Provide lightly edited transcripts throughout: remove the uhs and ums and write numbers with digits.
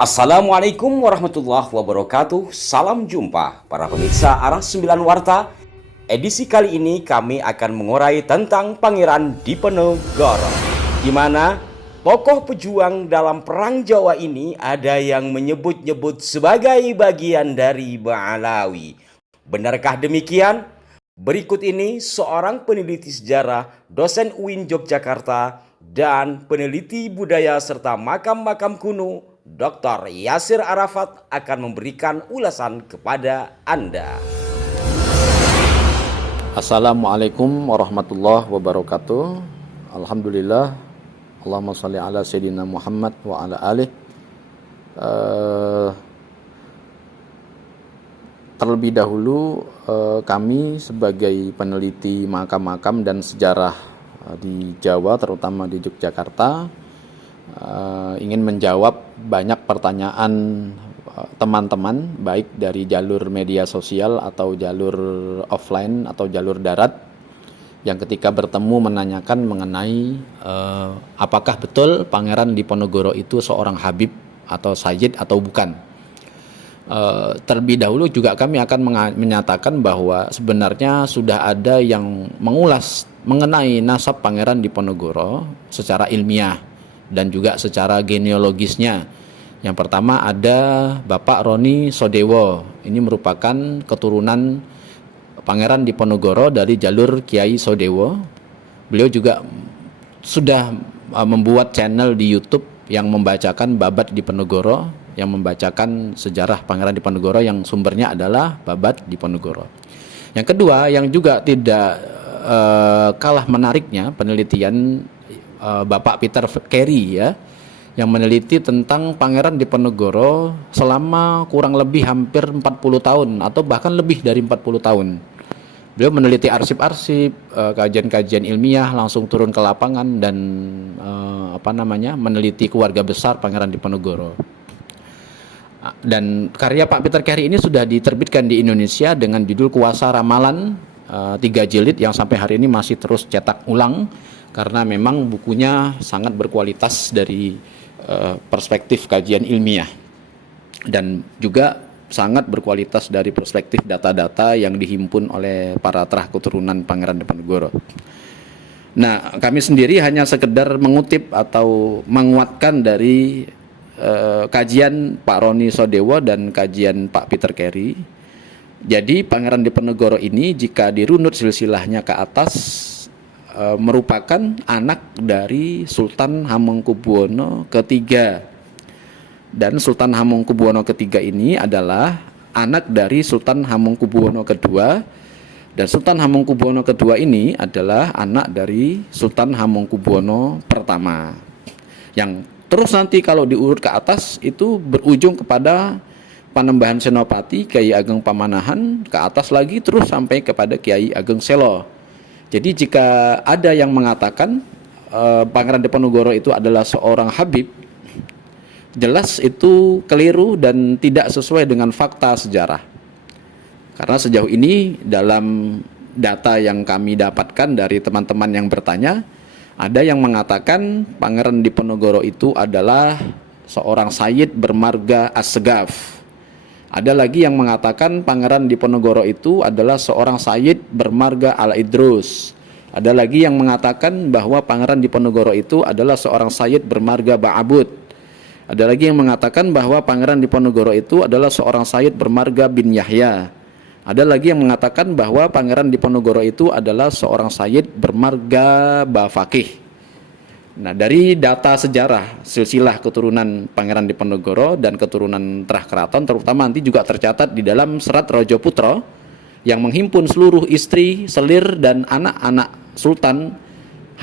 Assalamualaikum warahmatullahi wabarakatuh. Salam jumpa para pemirsa Arah 9 Warta. Edisi kali ini kami akan mengurai tentang Pangeran Diponegoro, di mana tokoh pejuang dalam Perang Jawa ini ada yang menyebut-nyebut sebagai bagian dari Ba'alawi. Benarkah demikian? Berikut ini seorang peneliti sejarah, dosen UIN Yogyakarta, dan peneliti budaya serta makam-makam kuno, Dr. Yasir Arafat akan memberikan ulasan kepada Anda. Assalamualaikum warahmatullahi wabarakatuh. Alhamdulillah, Allahumma sholli ala sayyidina Muhammad wa ala alih. Terlebih dahulu kami sebagai peneliti makam-makam dan sejarah di Jawa, terutama di Yogyakarta, ingin menjawab banyak pertanyaan teman-teman, baik dari jalur media sosial atau jalur offline atau jalur darat, yang ketika bertemu menanyakan mengenai apakah betul Pangeran Diponegoro itu seorang Habib atau Sayyid atau bukan. Terlebih dahulu juga kami akan menyatakan bahwa sebenarnya sudah ada yang mengulas mengenai nasab Pangeran Diponegoro secara ilmiah dan juga secara genealogisnya. Yang pertama ada Bapak Roni Sodewo. Ini merupakan keturunan Pangeran Diponegoro dari jalur Kiai Sodewo. Beliau juga sudah membuat channel di YouTube yang membacakan Babad Diponegoro, yang membacakan sejarah Pangeran Diponegoro yang sumbernya adalah Babad Diponegoro. Yang kedua yang juga tidak kalah menariknya penelitian Bapak Peter Carey, ya, yang meneliti tentang Pangeran Diponegoro selama kurang lebih hampir 40 tahun atau bahkan lebih dari 40 tahun. Beliau meneliti arsip-arsip, kajian-kajian ilmiah, langsung turun ke lapangan dan meneliti keluarga besar Pangeran Diponegoro. Dan karya Pak Peter Carey ini sudah diterbitkan di Indonesia dengan judul Kuasa Ramalan, 3 jilid yang sampai hari ini masih terus cetak ulang, karena memang bukunya sangat berkualitas dari perspektif kajian ilmiah dan juga sangat berkualitas dari perspektif data-data yang dihimpun oleh para terah keturunan Pangeran Diponegoro. Nah, kami sendiri hanya sekedar mengutip atau menguatkan dari kajian Pak Roni Sodewo dan kajian Pak Peter Carey. Jadi Pangeran Diponegoro ini jika dirunut silsilahnya ke atas merupakan anak dari Sultan Hamengkubuwono III, dan Sultan Hamengkubuwono III ini adalah anak dari Sultan Hamengkubuwono II, dan Sultan Hamengkubuwono II ini adalah anak dari Sultan Hamengkubuwono I, yang terus nanti kalau diurut ke atas itu berujung kepada Panembahan Senopati, Kiai Ageng Pamanahan, ke atas lagi terus sampai kepada Kiai Ageng Selo. Jadi jika ada yang mengatakan Pangeran Diponegoro itu adalah seorang Habib, jelas itu keliru dan tidak sesuai dengan fakta sejarah. Karena sejauh ini dalam data yang kami dapatkan dari teman-teman yang bertanya, ada yang mengatakan Pangeran Diponegoro itu adalah seorang Sayyid bermarga As-Segaf. Ada lagi yang mengatakan Pangeran Diponegoro itu adalah seorang Sayyid bermarga Al-Idrus. Ada lagi yang mengatakan bahwa Pangeran Diponegoro itu adalah seorang Sayyid bermarga Ba'abud. Ada lagi yang mengatakan bahwa Pangeran Diponegoro itu adalah seorang Sayyid bermarga bin Yahya. Ada lagi yang mengatakan bahwa Pangeran Diponegoro itu adalah seorang Sayyid bermarga Bafakih. Nah, dari data sejarah silsilah keturunan Pangeran Diponegoro dan keturunan terah keraton, terutama nanti juga tercatat di dalam Serat Rajaputra yang menghimpun seluruh istri, selir, dan anak-anak Sultan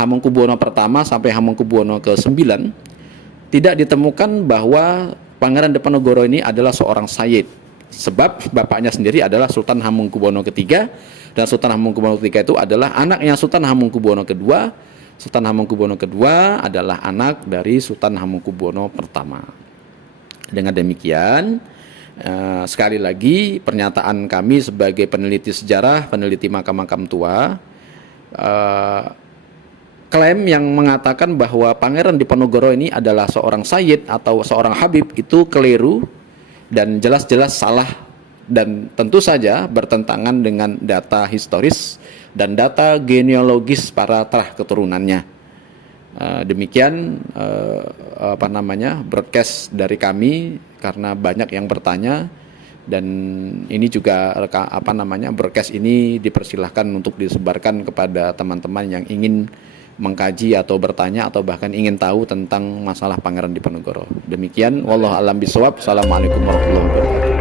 Hamengkubuwono I sampai Hamengkubuwono ke-9, tidak ditemukan bahwa Pangeran Diponegoro ini adalah seorang Sayyid, sebab bapaknya sendiri adalah Sultan Hamengkubuwono III, dan Sultan Hamengkubuwono III itu adalah anaknya Sultan Hamengkubuwono II. Sultan Hamengkubuwono II adalah anak dari Sultan Hamengkubuwono I. Dengan demikian, sekali lagi pernyataan kami sebagai peneliti sejarah, peneliti makam-makam tua, klaim yang mengatakan bahwa Pangeran Diponegoro ini adalah seorang sayyid atau seorang habib itu keliru dan jelas-jelas salah dan tentu saja bertentangan dengan data historis dan data genealogis para terah keturunannya. Demikian broadcast dari kami karena banyak yang bertanya, dan ini juga broadcast ini dipersilahkan untuk disebarkan kepada teman-teman yang ingin mengkaji atau bertanya atau bahkan ingin tahu tentang masalah Pangeran Diponegoro. Demikian, wallahu a'lam bishawab. Assalamualaikum warahmatullahi wabarakatuh.